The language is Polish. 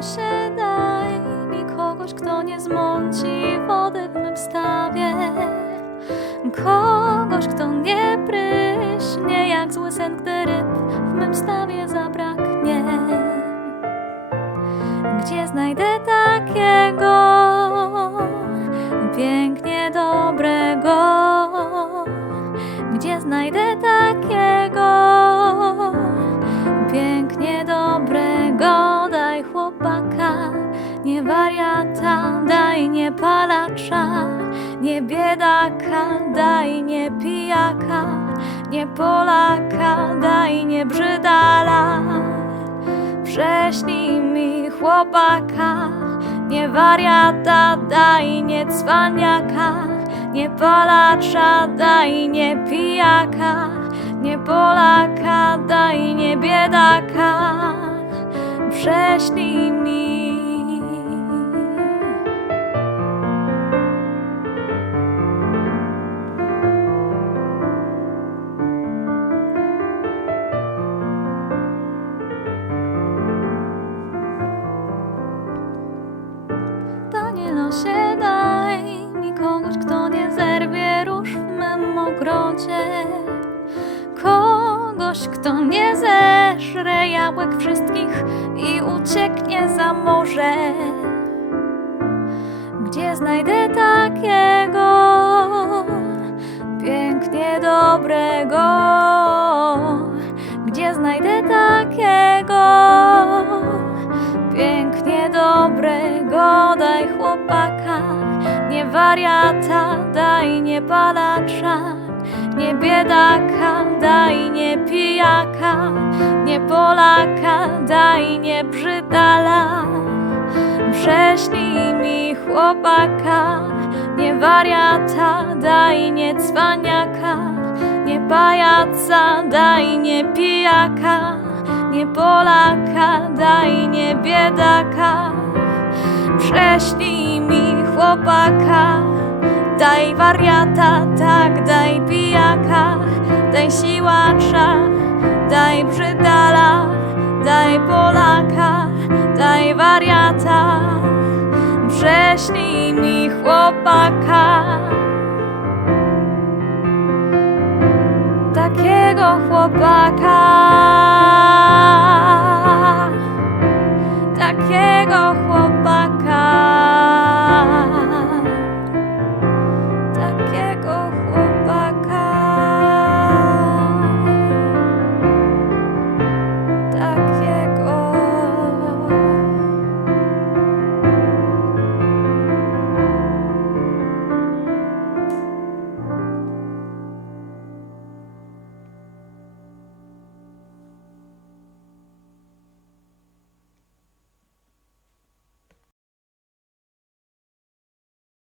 proszę daj mi kogoś, kto nie zmąci wody w mym stawie. Kogoś, kto nie prysznie jak zły sen, gdy ryb w mym stawie zabraknie. Gdzie znajdę takiego pięknie dobrego? Gdzie znajdę takiego pięknie dobrego? Daj chłopak wariata, daj nie palacza, nie biedaka, daj nie pijaka, nie Polaka, daj nie brzydala. Prześlij mi chłopaka, nie wariata, daj nie cwaniaka, nie palacza, daj nie pijaka, nie Polaka, daj nie biedaka. Prześlij ogrodzie. Kogoś, kto nie zeżre jabłek wszystkich i ucieknie za morze. Gdzie znajdę takiego pięknie dobrego? Gdzie znajdę takiego pięknie dobrego? Daj chłopaka, nie wariata, daj nie palacza, nie biedaka, daj nie pijaka, nie Polaka, daj nie brzydala. Prześlij mi chłopaka, nie wariata, daj nie cwaniaka, nie pajaca, daj nie pijaka, nie Polaka, daj nie biedaka. Prześlij mi chłopaka, daj wariata, tak, daj pijaka, daj siłacza, daj brzydala, daj Polaka, daj wariata. Prześlij mi chłopaka,